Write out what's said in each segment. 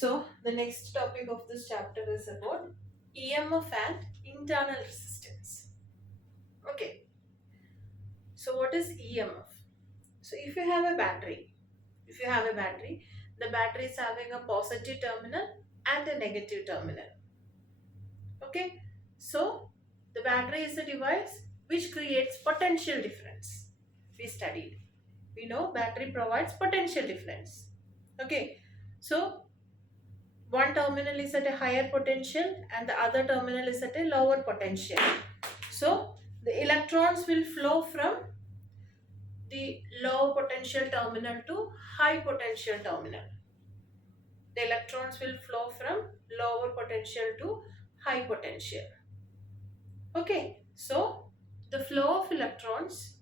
So the next topic of this chapter is about EMF and internal resistance. Okay, so what is EMF? So if you have a battery, the battery is having a positive terminal and a negative terminal. Okay, so the battery is a device which creates potential difference. We studied. We know battery provides potential difference. Okay, so one terminal is at a higher potential and the other terminal is at a lower potential. So the electrons will flow from the low potential terminal to high potential terminal. The electrons will flow from lower potential to high potential. Okay, so the flow of electrons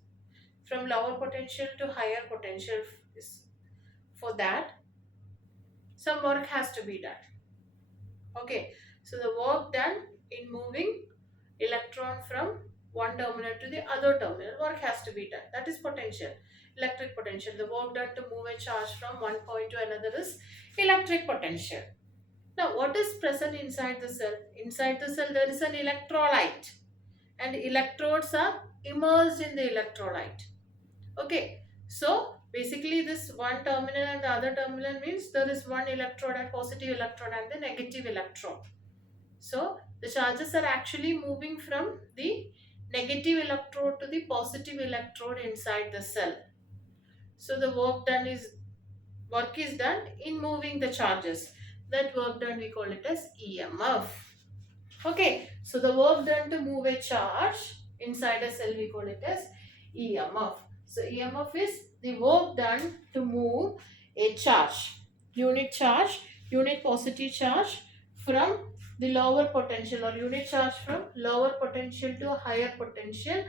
from lower potential to higher potential is for that some work has to be done. Okay, so the work done in moving electron from one terminal to the other terminal, work has to be done. That is potential, electric potential. The work done to move a charge from one point to another is electric potential. Now, what is present inside the cell? Inside the cell, there is an electrolyte, and electrodes are immersed in the electrolyte. Okay, so basically, this one terminal and the other terminal means there is one electrode, and positive electrode, and the negative electrode. So the charges are actually moving from the negative electrode to the positive electrode inside the cell. So the work is done in moving the charges. That work done we call it as EMF. Okay, so the work done to move a charge inside a cell we call it as EMF. So EMF is the work done to move a charge, unit positive charge from the lower potential, or unit charge from lower potential to higher potential,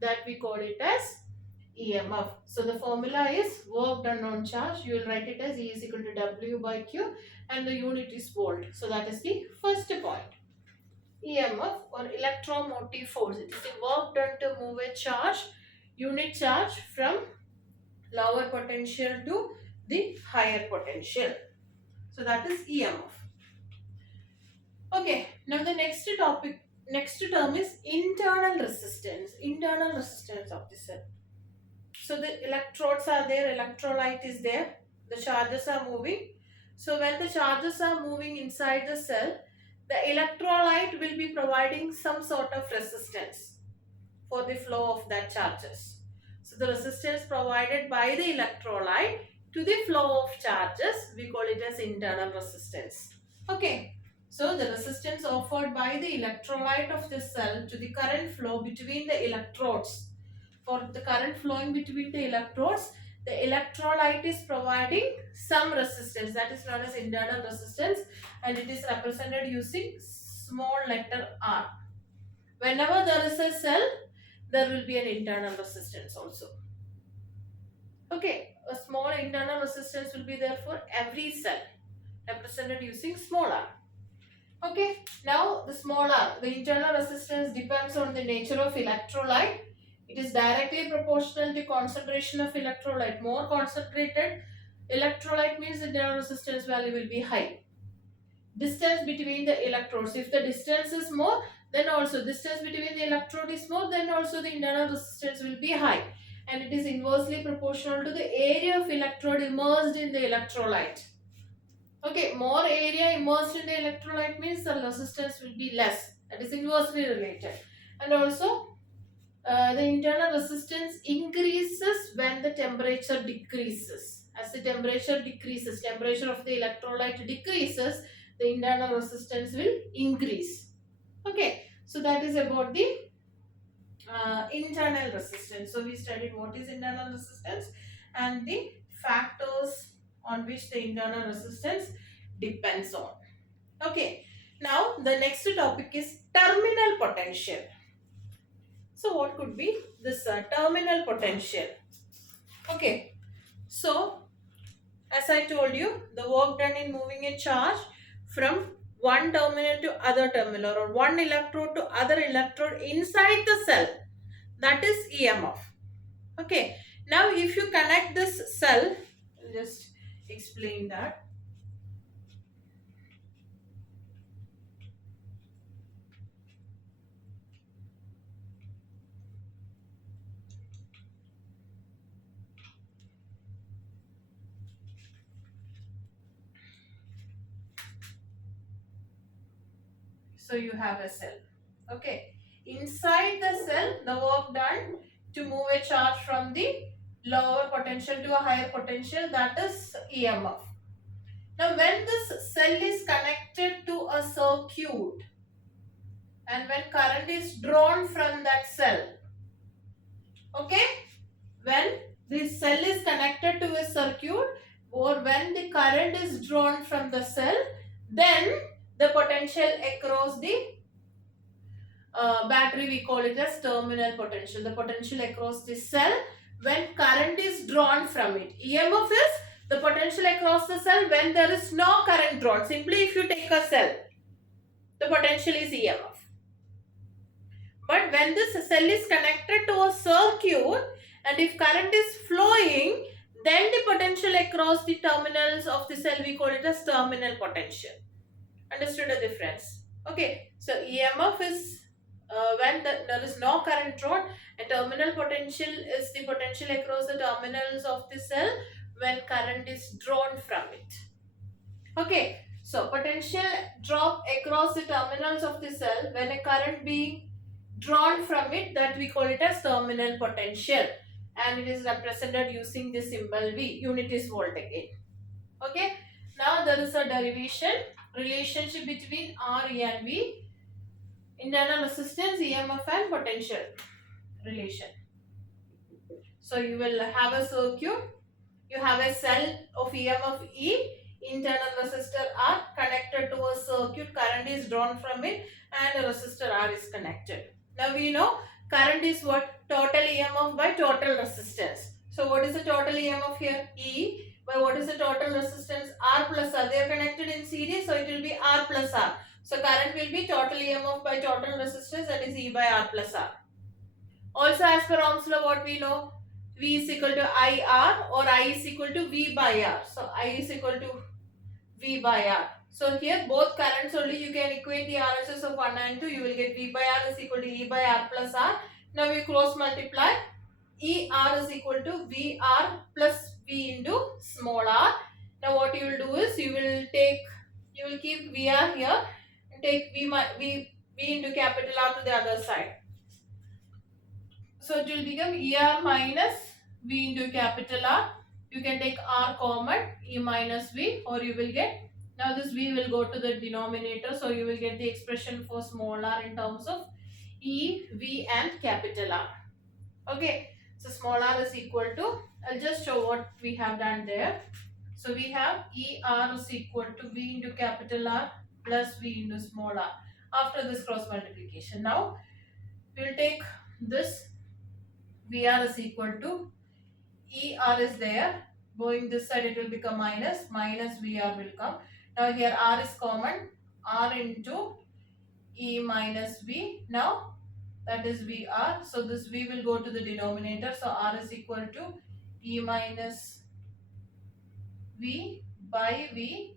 that we call it as EMF. So the formula is work done on charge. You will write it as E is equal to W by Q and the unit is volt. So that is the first point. EMF or electromotive force. It is the work done to move a charge, unit charge from lower potential to the higher potential. So that is EMF. Okay, now the next term is internal resistance. Internal resistance of the cell. So the electrodes are there, electrolyte is there, the charges are moving. So when the charges are moving inside the cell, the electrolyte will be providing some sort of resistance for the flow of that charges. So the resistance provided by the electrolyte to the flow of charges, we call it as internal resistance. Okay, so the resistance offered by the electrolyte of the cell to the current flow between the electrodes. For the current flowing between the electrodes, the electrolyte is providing some resistance, that is known as internal resistance, and it is represented using small letter R. Whenever there is a cell, there will be an internal resistance also. Okay, a small internal resistance will be there for every cell, represented using small r. Okay, now the small r, the internal resistance depends on the nature of electrolyte. It is directly proportional to concentration of electrolyte. More concentrated electrolyte means the internal resistance value will be high. Distance between the electrodes. If the distance is more, then also distance between the electrode is more, then also the internal resistance will be high. And it is inversely proportional to the area of electrode immersed in the electrolyte. Okay, more area immersed in the electrolyte means the resistance will be less. That is inversely related. And also the internal resistance increases when the temperature decreases. As the temperature decreases, temperature of the electrolyte decreases, the internal resistance will increase. Okay, so that is about the internal resistance. So we studied what is internal resistance and the factors on which the internal resistance depends on. Okay, now the next topic is terminal potential. So what could be this terminal potential? Okay, so as I told you, the work done in moving a charge from one terminal to other terminal, or one electrode to other electrode inside the cell, that is EMF. Okay, now if you connect this cell, I'll just explain that. So you have a cell. Okay. Inside the cell, the work done to move a charge from the lower potential to a higher potential, that is EMF. Now when this cell is connected to a circuit and when current is drawn from that cell, okay, when the cell is connected to a circuit or when the current is drawn from the cell, then the potential across the battery, we call it as terminal potential. The potential across the cell when current is drawn from it. EMF is the potential across the cell when there is no current drawn. Simply if you take a cell, the potential is EMF. But when this cell is connected to a circuit and if current is flowing, then the potential across the terminals of the cell, we call it as terminal potential. Understood the difference? Okay, so EMF is when there is no current drawn, and terminal potential is the potential across the terminals of the cell when current is drawn from it. Okay, so potential drop across the terminals of the cell when a current being drawn from it, that we call it as terminal potential, and it is represented using the symbol V. Unit is volt again. Okay, now there is a derivation relationship between R and V, internal resistance, EMF and potential relation. So you will have a circuit, you have a cell of EMF E, internal resistor R connected to a circuit, current is drawn from it and a resistor R is connected. Now we know current is what? Total EMF by total resistance. So what is the total EMF here? E by what is the total resistance? R plus R. They are connected in series, so it will be R plus R. So current will be total EMF by total resistance, that is E by R plus R. Also as per Ohm's law, what we know? V is equal to IR or I is equal to V by R. So I is equal to V by R. So here both currents only, you can equate the RHS of 1 and 2. You will get V by R is equal to E by R plus R. Now we cross multiply. ER is equal to VR plus V into small r. Now what you will do is you will keep VR here and take V into capital R to the other side. So it will become ER minus V into capital R. You can take R common, E minus V, or you will get, now this V will go to the denominator, so you will get the expression for small r in terms of E, V and capital R. Okay, so small r is equal to, I'll just show what we have done there. So we have ER is equal to V into capital R plus V into small r after this cross multiplication. Now we'll take this VR is equal to ER is there. Going this side it will become minus VR will come. Now here R is common. R into E minus V. Now that is VR. So this V will go to the denominator. So R is equal to E minus V by V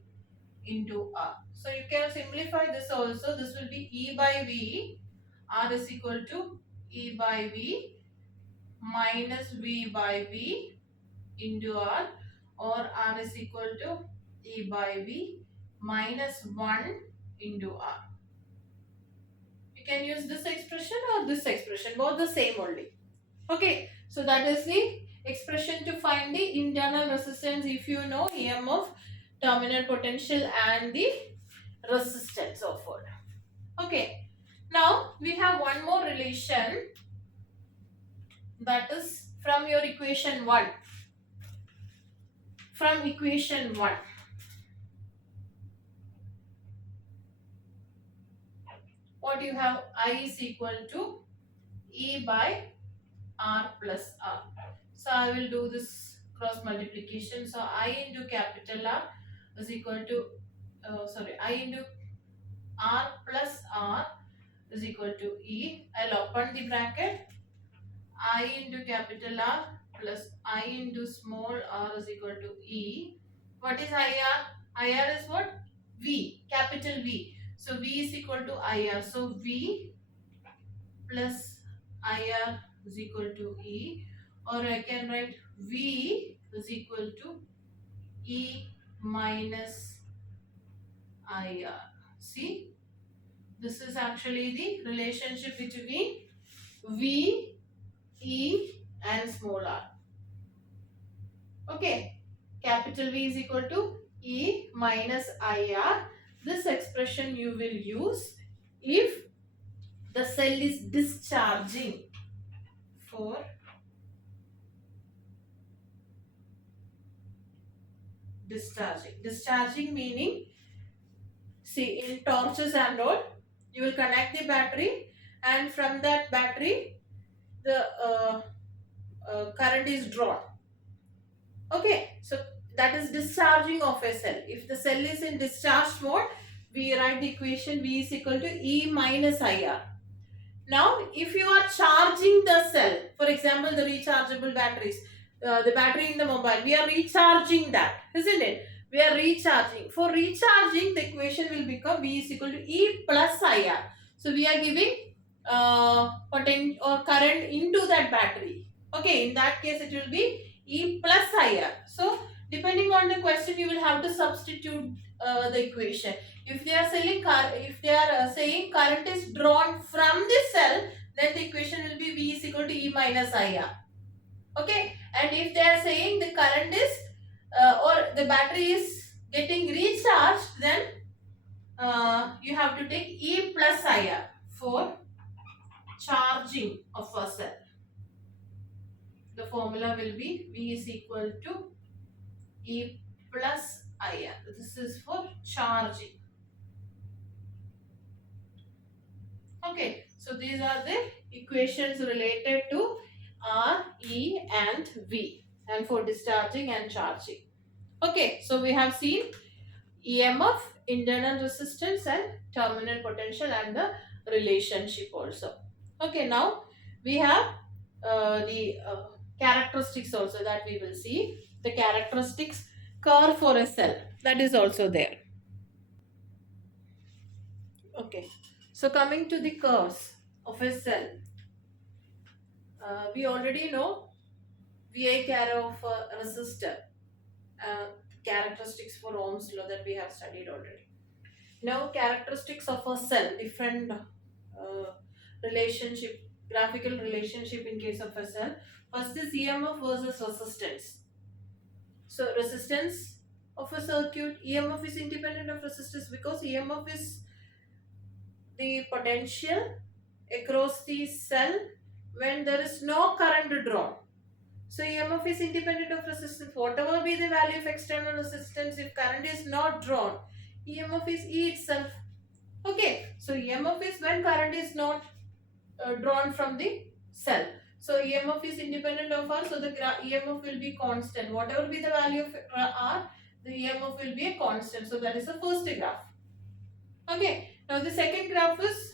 into R. So you can simplify this also. This will be E by V. R is equal to E by V minus V by V into R, or R is equal to E by V minus 1 into R. You can use this expression or this expression, both the same only. Okay, so that is the expression to find the internal resistance if you know EMF, terminal potential and the resistance offered. Okay, now we have one more relation, that is from your equation 1. From equation 1. What you have? I is equal to E by R plus R. So I will do this cross multiplication. So I into capital R is equal to, I into R plus R is equal to E. I'll open the bracket. I into capital R plus I into small r is equal to E. What is IR? IR is what? V, capital V. So V is equal to IR. So V plus IR is equal to E, or I can write V is equal to E minus IR. See? This is actually the relationship between V, E and small r. Okay, capital V is equal to E minus IR. This expression you will use if the cell is discharging for discharging. Discharging meaning, see, in torches and all, you will connect the battery, and from that battery the current is drawn. Okay, so that is discharging of a cell. If the cell is in discharge mode, we write the equation V is equal to E minus IR. Now, if you are charging the cell, for example, the rechargeable batteries, the battery in the mobile, we are recharging that, isn't it? We are recharging. For recharging, the equation will become V is equal to E plus IR. So, we are giving potential or current into that battery. Okay, in that case, it will be E plus IR. So, depending on the question, you will have to substitute the equation. If they are saying current is drawn from the cell, then the equation will be V is equal to E minus IR. Okay, and if they are saying the current is or the battery is getting recharged, then you have to take E plus IR for charging of a cell. The formula will be V is equal to E plus IR. This is for charging. Okay, so these are the equations related to R, E and V, and for discharging and charging. Okay, so we have seen EMF, internal resistance and terminal potential and the relationship also. Okay, now we have the characteristics also that we will see. The characteristics curve for a cell, that is also there. Okay, so coming to the curves of a cell, we already know VI care of a resistor, characteristics for Ohm's law that we have studied already. Now characteristics of a cell, different relationship, graphical relationship in case of a cell. First is EMF versus resistance. So resistance of a circuit, EMF is independent of resistance because EMF is the potential across the cell when there is no current drawn. So EMF is independent of resistance. Whatever be the value of external resistance, if current is not drawn, EMF is E itself. Okay, so EMF is when current is not drawn from the cell. So EMF is independent of R, so the EMF will be constant. Whatever be the value of R, the EMF will be a constant. So that is the first graph. Okay, now the second graph is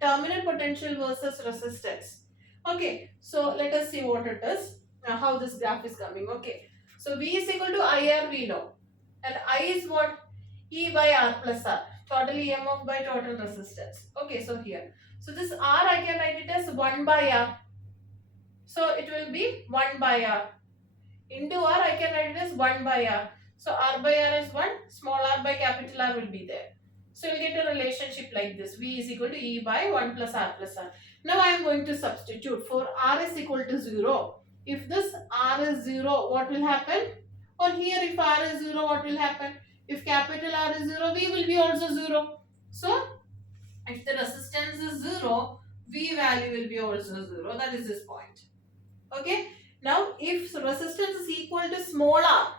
terminal potential versus resistance. Okay, so let us see what it is, how this graph is coming. Okay, so V is equal to IR, we know, and I is what? E by R plus R, total EMF by total resistance. Okay, so here, so this R I can write it as 1 by R, so it will be 1 by R into R, I can write it as 1 by R, so R by R is 1, small r by capital R will be there. So you get a relationship like this, V is equal to E by 1 plus R plus R. Now I am going to substitute. For R is equal to 0. If this R is 0, what will happen? Or here if R is 0, what will happen? If capital R is 0, V will be also 0. So if the resistance is 0, V value will be also 0. That is this point. Okay. Now if resistance is equal to small r,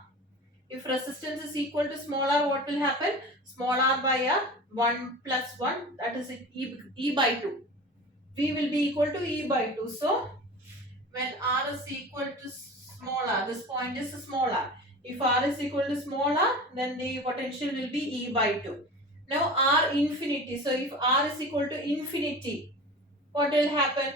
if resistance is equal to small r, what will happen? Small r by r, 1 plus 1, that is E by 2. V will be equal to E by 2. So, when r is equal to small r, this point is small r. If r is equal to small r, then the potential will be E by 2. Now, r infinity. So, if r is equal to infinity, what will happen?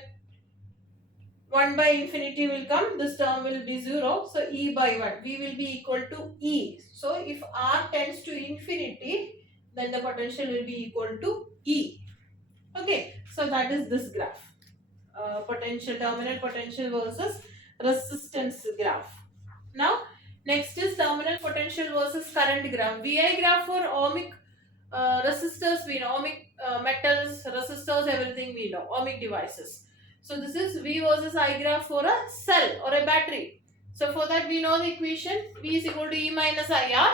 1 by infinity will come, this term will be 0, so E by 1, V will be equal to E. So if R tends to infinity, then the potential will be equal to E. Okay, so that is this graph, potential, terminal potential versus resistance graph. Now next is terminal potential versus current graph. VI graph for ohmic resistors we know, metals, resistors, everything we know, ohmic devices. So this is V versus I graph for a cell or a battery. So for that we know the equation V is equal to E minus IR.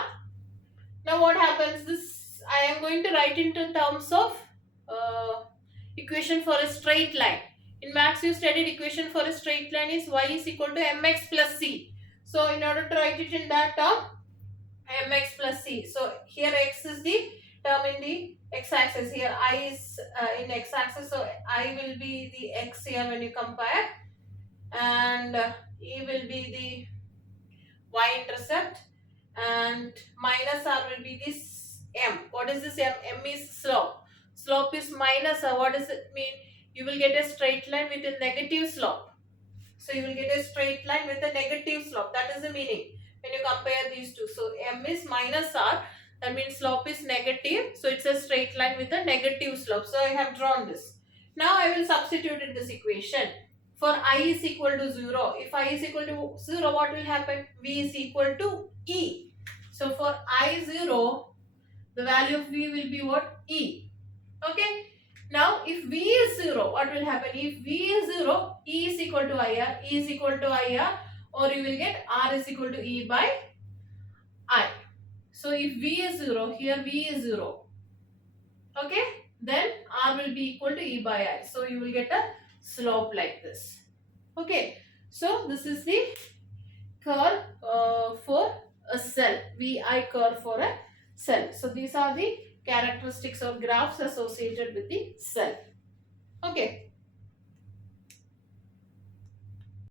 Now what happens, this I am going to write it in terms of equation for a straight line. In maths you studied equation for a straight line is Y is equal to mx plus c. So in order to write it in that term, mx plus c. So here x is the term in the x-axis. Here I is in x-axis. So I will be the x here when you compare, and E will be the y-intercept, and minus r will be this m. What is this m? M is slope. Slope is minus r. What does it mean? You will get a straight line with a negative slope. So you will get a straight line with a negative slope. That is the meaning when you compare these two. So m is minus r. That means slope is negative. So it's a straight line with a negative slope. So I have drawn this. Now I will substitute in this equation. For I is equal to 0. If I is equal to 0, what will happen? V is equal to E. So for I 0, the value of V will be what? E. Okay. Now, if V is 0, what will happen? If V is 0, E is equal to IR, E is equal to IR, or you will get R is equal to E by I. So, if V is 0, here V is 0. Okay, then R will be equal to E by I. So, you will get a slope like this. Okay, so this is the curve for a cell, VI curve for a cell. So, these are the characteristics or graphs associated with the cell.